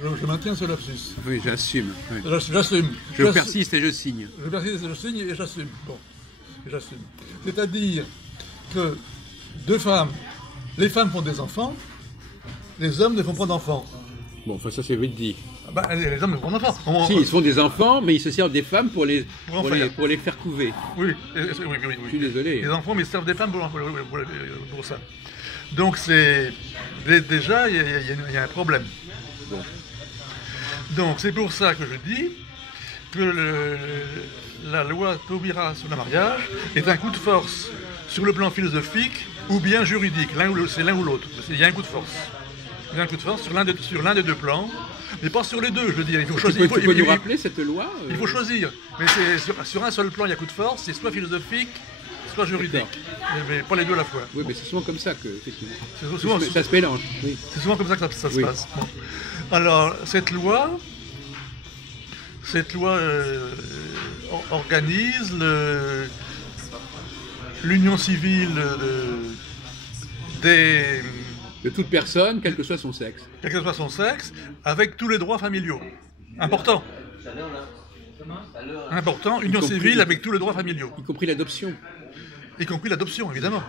Je maintiens ce lapsus. Oui, j'assume. Oui. J'assume. Je persiste et je signe. Je persiste et je signe et j'assume. Bon, et j'assume. C'est-à-dire que les femmes font des enfants, les hommes ne font pas d'enfants. Bon, enfin ça c'est vite dit. Ah bah, les hommes ne font pas d'enfants. Si, ils se font des enfants, mais ils se servent des femmes pour les faire couver. Oui. Je suis désolé. Les enfants, mais ils servent des femmes pour ça. Donc déjà, il y a un problème. Bon. Donc c'est pour ça que je dis que la loi Taubira sur le mariage est un coup de force sur le plan philosophique ou bien juridique. C'est l'un ou l'autre. Il y a un coup de force. Il y a un coup de force sur l'un des deux plans, mais pas sur les deux, je veux dire. Il faut choisir. Tu peux nous rappeler cette loi Il faut choisir. Mais sur un seul plan, il y a coup de force, c'est soit philosophique, soit juridique. Mais pas les deux à la fois. Oui, mais c'est souvent comme ça que, effectivement, souvent, ça se mélange. Oui. C'est souvent comme ça que ça se passe. Bon. Alors, cette loi organise l'union civile de toute personne, quel que soit son sexe. Quel que soit son sexe, avec tous les droits familiaux. Important. Important, union civile avec tous les droits familiaux. Y compris l'adoption. Y compris l'adoption, évidemment.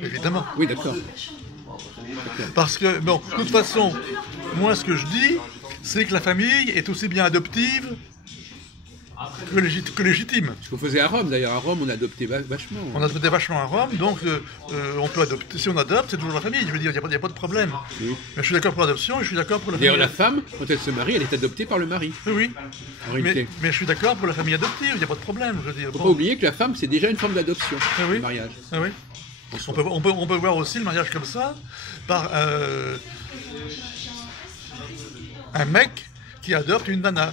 Évidemment. Oui, d'accord. Parce que, bon, de toute façon, moi ce que je dis, c'est que la famille est aussi bien adoptive que légitime. Ce qu'on faisait à Rome, d'ailleurs. À Rome, on adoptait vachement. On adoptait vachement à Rome, donc on peut adopter. Si on adopte, c'est toujours la famille. Je veux dire, il n'y a pas de problème. Oui. Mais je suis d'accord pour l'adoption et je suis d'accord pour la famille. D'ailleurs, la femme, quand elle se marie, elle est adoptée par le mari. Oui. En réalité. Mais je suis d'accord pour la famille adoptive, il n'y a pas de problème. Il ne faut pas oublier que la femme, c'est déjà une forme d'adoption, le mariage. Ah oui. On peut voir aussi le mariage comme ça, par un mec qui adopte une nana.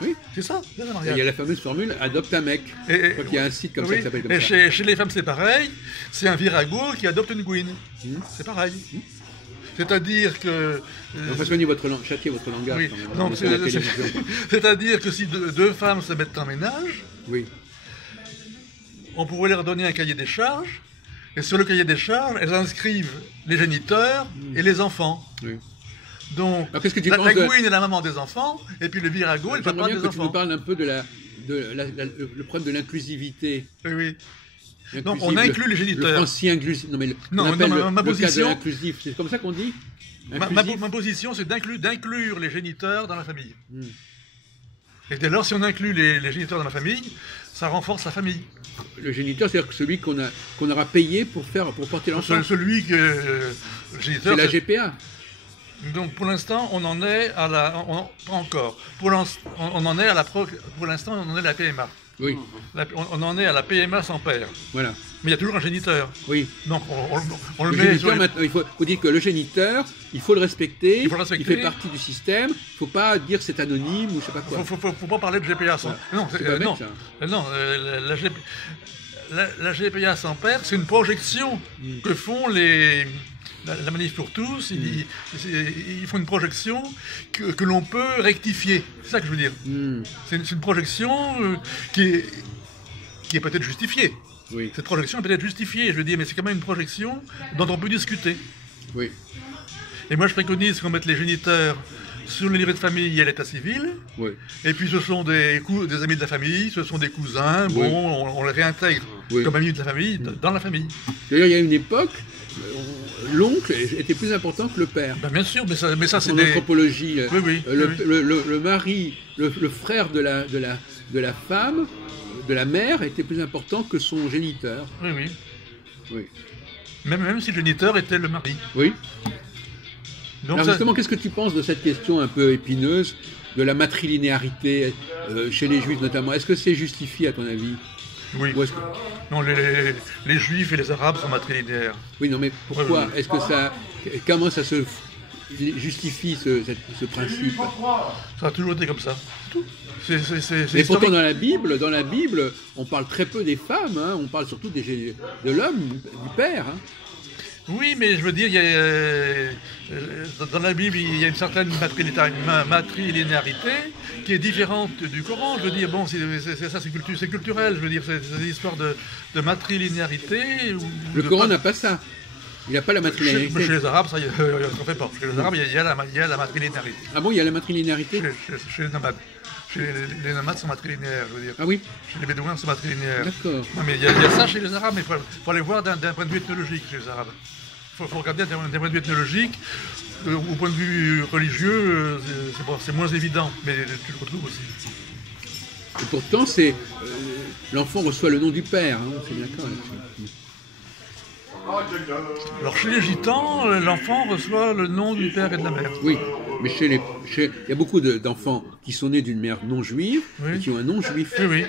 Oui. C'est ça, le mariage. Il y a la fameuse formule adopte un mec. Il y a un site comme ça qui s'appelle comme ça. Et chez les femmes, c'est pareil. C'est un virago qui adopte une gouine. C'est pareil. C'est-à-dire que... Enfin, soignez châtiez votre langage. Oui. Donc, c'est-à-dire que si deux femmes se mettent en ménage, oui. On pourrait leur donner un cahier des charges, et sur le cahier des charges, elles inscrivent les géniteurs et les enfants. Oui. Donc, la gouine est la maman des enfants, et puis le virago est le papa des enfants. Tu nous parles un peu de le problème de l'inclusivité. Oui. Donc, on inclut les géniteurs. Le français inclusif. Non, mais ma position, cas de l'inclusif, c'est comme ça qu'on dit. Ma position, c'est d'inclure les géniteurs dans la famille. Et dès lors, si on inclut les géniteurs dans la famille, ça renforce la famille. Le géniteur, c'est-à-dire que celui qu'on aura payé pour porter l'enfant. Celui que géniteur. C'est la GPA. Donc pour l'instant, on en est à pas encore. Pour l'instant, on en est à la PMA. Oui. On en est à la PMA sans père. Voilà. Mais il y a toujours un géniteur. Oui. Donc on le met. Il faut dire que le géniteur, il faut le respecter. Il fait partie du système. Il ne faut pas dire c'est anonyme ou je sais pas quoi. Faut pas parler de GPA sans. Voilà. Non, la GPA sans père, c'est une projection que font la Manif pour tous. Ils font une projection que l'on peut rectifier. C'est ça que je veux dire. C'est une projection qui est peut-être justifiée. Oui. Cette projection est peut-être justifiée, je veux dire, mais c'est quand même une projection dont on peut discuter. Oui. Et moi, je préconise qu'on mette les géniteurs sur le livret de famille et l'état civil. Oui. Et puis, ce sont des amis de la famille, ce sont des cousins. Oui. Bon, on les réintègre comme amis de la famille, dans la famille. D'ailleurs, il y a une époque, l'oncle était plus important que le père. Ben, bien sûr, mais ça c'est en anthropologie. Oui. Le mari, le frère de la femme, de la mère, était plus important que son géniteur. Oui. Même si le géniteur était le mari. Oui. Donc alors justement, qu'est-ce que tu penses de cette question un peu épineuse de la matrilinéarité chez les Juifs notamment? Est-ce que c'est justifié à ton avis? Oui. Non, les Juifs et les Arabes sont matrilinéaires. Oui, non, mais pourquoi? Est-ce que comment ça se justifie ce principe? Ça a toujours été comme ça. Tout. Mais pourtant dans la Bible, on parle très peu des femmes. Hein, on parle surtout de l'homme, du père. Hein. Oui, mais je veux dire, dans la Bible, il y a une certaine matrilinéarité qui est différente du Coran. Je veux dire, bon, c'est culturel. Je veux dire, c'est des histoires de matrilinéarité. Le Coran n'a pas ça. Il n'a pas la Chez matrilinéarité. les Arabes, ça, on fait pas. Chez les Arabes, il y a la matrilinéarité. Ah bon, il y a la matrilinéarité? Chez les nomades. Les nomades sont matrilinéaires, je veux dire. Ah oui, Chez les Bédouins, sont matrilinéaires. d'accord. Non, mais il y a ça chez les Arabes, mais il faut aller voir d'un point de vue ethnologique chez les Arabes. Il faut regarder d'un point de vue ethnologique. Au point de vue religieux, c'est moins évident, mais tu le retrouves aussi. Et pourtant, c'est l'enfant reçoit le nom du père, hein, c'est bien d'accord là-dessus. Alors chez les Gitans, l'enfant reçoit le nom du père et de la mère. Oui, mais il y a beaucoup d'enfants qui sont nés d'une mère non juive Oui. et qui ont un nom juif. Oui, oui.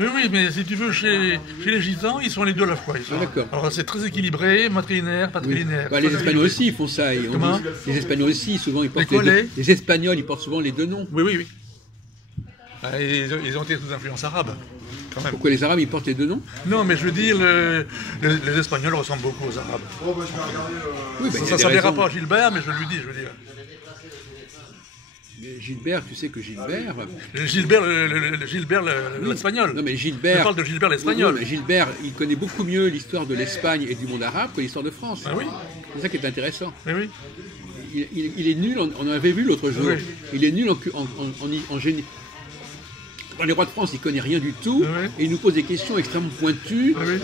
Oui, mais si tu veux, chez les Gitans, ils sont les deux à la fois. Ah, d'accord. Alors c'est très équilibré, matrilinéaire, Oui. patrilinéaire. Bah, les Espagnols aussi ils font ça. Comment Les Espagnols aussi, souvent ils portent Les les deux. collets. Les Espagnols ils portent souvent les deux noms. Oui, oui, oui. Ah, ils ont été sous influence arabe, quand même. Pourquoi les Arabes ils portent les deux noms? Non, mais je veux dire, les Espagnols ressemblent beaucoup aux Arabes. Oui, bah, il y a Ça des ne raisons. s'appellera pas Gilbert, mais je lui dis, je veux dire. Mais Gilbert, tu sais que Gilbert. Gilbert l'espagnol. Non mais Je Gilbert. parle de Gilbert Oui, l'espagnol. mais Gilbert, il connaît beaucoup mieux l'histoire de l'Espagne et du monde arabe que l'histoire de France. Ah oui, C'est ça qui est intéressant. oui, oui. Il est nul, on en avait vu l'autre jour, Oui. il est nul en génie. Dans les rois de France, il ne connaît rien du tout, Oui. et il nous pose des questions extrêmement pointues. Oui.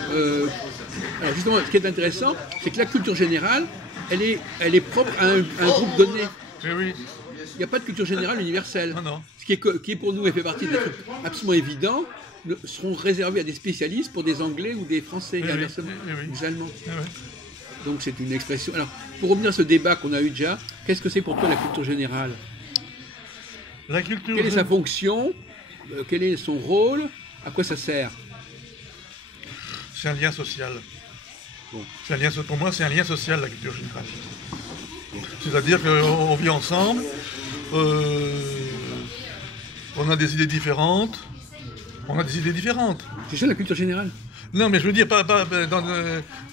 Alors justement, ce qui est intéressant, c'est que la culture générale, elle est propre à un groupe donné. Oui, oui. Il n'y a pas de culture générale universelle. Non, non. Ce qui est pour nous et fait partie des trucs absolument évidents, seront réservés à des spécialistes pour des Anglais ou des Français, et Oui, inversement, oui, oui. ou des Allemands. Oui, oui. Donc c'est une expression. Alors, pour revenir à ce débat qu'on a eu déjà, qu'est-ce que c'est pour toi la culture générale? La culture. Quelle est sa fonction? Quel est son rôle? À quoi ça sert? C'est un lien social. Bon. Pour moi, c'est un lien social, la culture générale. C'est-à-dire qu'on vit ensemble, on a des idées différentes. C'est ça la culture générale? Non, mais je veux dire,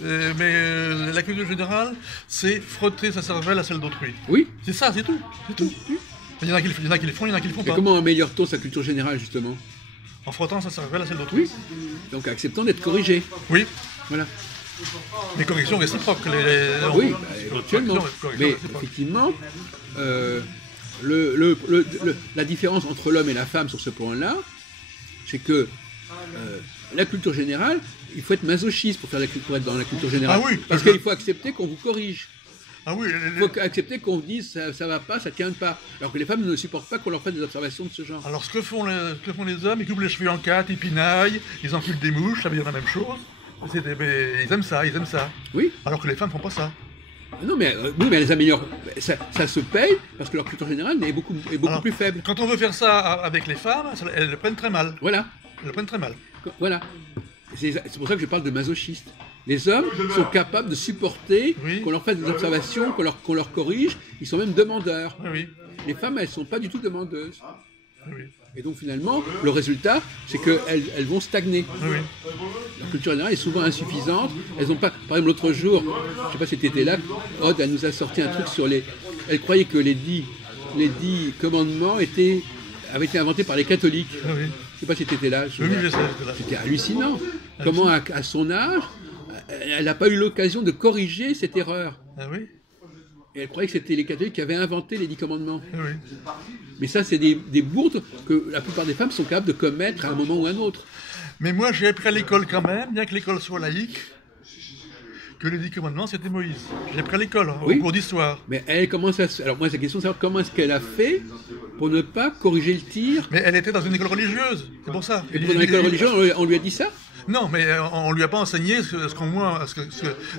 la culture générale, c'est frotter sa cervelle à celle d'autrui. Oui. C'est ça, c'est tout. C'est tout. Il y en a qui le font, il y en a qui le font Mais pas. comment améliore-t-on sa culture générale justement? En frottant sa cervelle à celle d'autrui. Oui. Donc acceptant d'être corrigé. Oui. Voilà. Les corrections réciproques. Oui, bah, éventuellement. Corrections Mais réciproques. effectivement, la différence entre l'homme et la femme sur ce point-là, c'est que la culture générale, il faut être masochiste pour être dans la culture générale. Ah oui, parce qu'il faut accepter qu'on vous corrige. Ah oui, Il faut accepter qu'on vous dise ça va pas, ça tient pas. Alors que les femmes ne supportent pas qu'on leur fasse des observations de ce genre. alors ce que font les hommes, ils coupent les cheveux en quatre, ils pinaillent, ils enculent des mouches, ça veut dire la même chose. Mais ils aiment ça. Oui. Alors que les femmes font pas ça. Non, mais elles améliorent. Ça se paye parce que leur culture générale est beaucoup Alors, plus faible. Quand on veut faire ça avec les femmes, elles le prennent très mal. Voilà. Elles le prennent très mal. Voilà. C'est pour ça que je parle de masochiste. Les hommes sont capables de supporter Oui. qu'on leur fasse des observations, qu'on leur corrige. Ils sont même demandeurs. Oui, oui. Les femmes, elles ne sont pas du tout demandeuses. Oui, Et donc finalement, le résultat, c'est qu'elles vont stagner. oui. La culture générale est souvent insuffisante. Elles ont pas. Par exemple, l'autre jour, je ne sais pas si tu étais là, Aude, elle nous a sorti un truc sur les. Elle croyait que les 10 commandements avaient été inventés par les catholiques. Oui, oui. Je ne sais pas si tu étais là. Oui, je sais, j'étais là. C'était hallucinant. Comment, à son âge, elle n'a pas eu l'occasion de corriger cette erreur. Ah oui, Et elle croyait que c'était les catholiques qui avaient inventé les 10 commandements. oui, oui. Mais ça, c'est des bourdes que la plupart des femmes sont capables de commettre à un moment ou à un autre. Mais moi, j'ai appris à l'école quand même, bien que l'école soit laïque, que les 10 commandements, c'était Moïse. J'ai appris à l'école, Oui. au cours d'histoire. Mais elle commence à... Alors moi, la question, c'est de savoir comment est-ce qu'elle a fait pour ne pas corriger le tir. Mais elle était dans une école religieuse, c'est pour ça. Et dans l'école religieuse, on lui a dit ça? Non, mais on lui a pas enseigné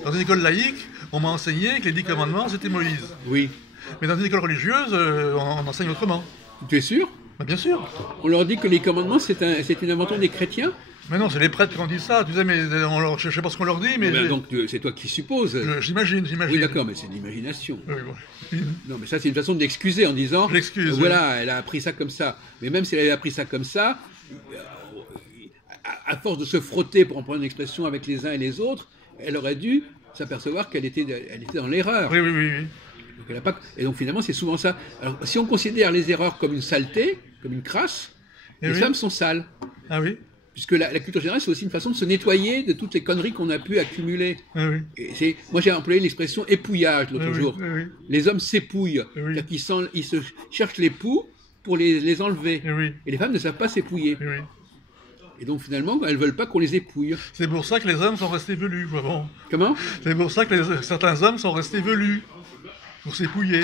dans une école laïque, on m'a enseigné que les 10 commandements, c'était Moïse. Oui. Mais dans une école religieuse, on enseigne autrement. Tu es sûr? Mais bien sûr. On leur dit que les commandements, c'est une invention des chrétiens? Mais non, c'est les prêtres qui ont dit ça. Tu sais, mais je ne sais pas ce qu'on leur dit, mais Ben, donc c'est toi qui supposes. j'imagine. Oui, d'accord, mais c'est de l'imagination. Oui, bon. Non, mais ça, c'est une façon de l'excuser en disant Je l'excuse, voilà, elle a appris ça comme ça. Mais même si elle avait appris ça comme ça, à force de se frotter, pour en prendre une expression, avec les uns et les autres, elle aurait dû s'apercevoir qu'elle était dans l'erreur. Oui, oui, oui, oui. Donc, elle a pas... Et donc finalement, c'est souvent ça. Alors, si on considère les erreurs comme une saleté, comme une crasse, Eh les oui. femmes sont sales. Ah oui. puisque la culture générale, c'est aussi une façon de se nettoyer de toutes les conneries qu'on a pu accumuler. Oui. Et moi, j'ai employé l'expression épouillage l'autre jour. Oui. Les hommes s'épouillent. Oui. C'est-à-dire qu'ils se cherchent les poux pour les enlever. Oui. Et les femmes ne savent pas s'épouiller. Oui. Et donc, finalement, elles ne veulent pas qu'on les épouille. C'est pour ça que les hommes sont restés velus, quoi. Bon. Comment? C'est pour ça que certains hommes sont restés velus, pour s'épouiller.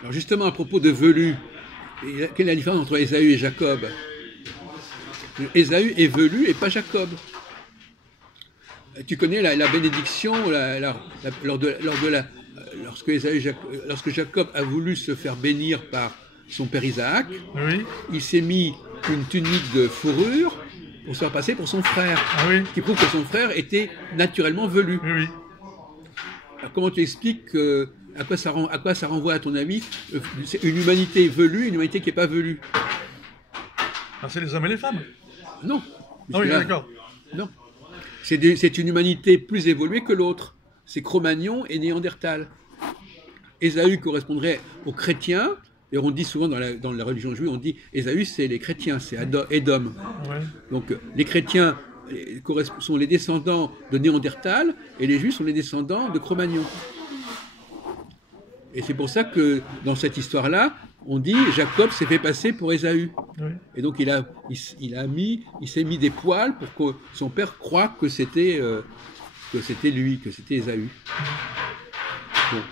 Alors, justement, à propos de velu, quelle est la différence entre Ésaü et Jacob? Ésaü est velu et pas Jacob. Tu connais la bénédiction lorsque Jacob a voulu se faire bénir par son père Isaac, Oui. il s'est mis une tunique de fourrure pour se faire passer pour son frère, Ah oui. qui prouve que son frère était naturellement velu. Oui. Alors, comment tu expliques à quoi ça renvoie à ton avis c'est une humanité velue, une humanité qui n'est pas velue? Ah, c'est les hommes et les femmes. Non. Ah oui, d'accord. Non. C'est une humanité plus évoluée que l'autre. C'est Cro-Magnon et Néandertal. Ésaü correspondrait aux chrétiens, et on dit souvent dans la religion juive, on dit Ésaü c'est les chrétiens, c'est Édom. Ouais. Donc les chrétiens sont les descendants de Néandertal, et les juifs sont les descendants de Cro-Magnon. Et c'est pour ça que dans cette histoire-là, on dit Jacob s'est fait passer pour Ésaü. Oui. Et donc il s'est mis des poils pour que son père croie que c'était lui, que c'était Ésaü. Bon.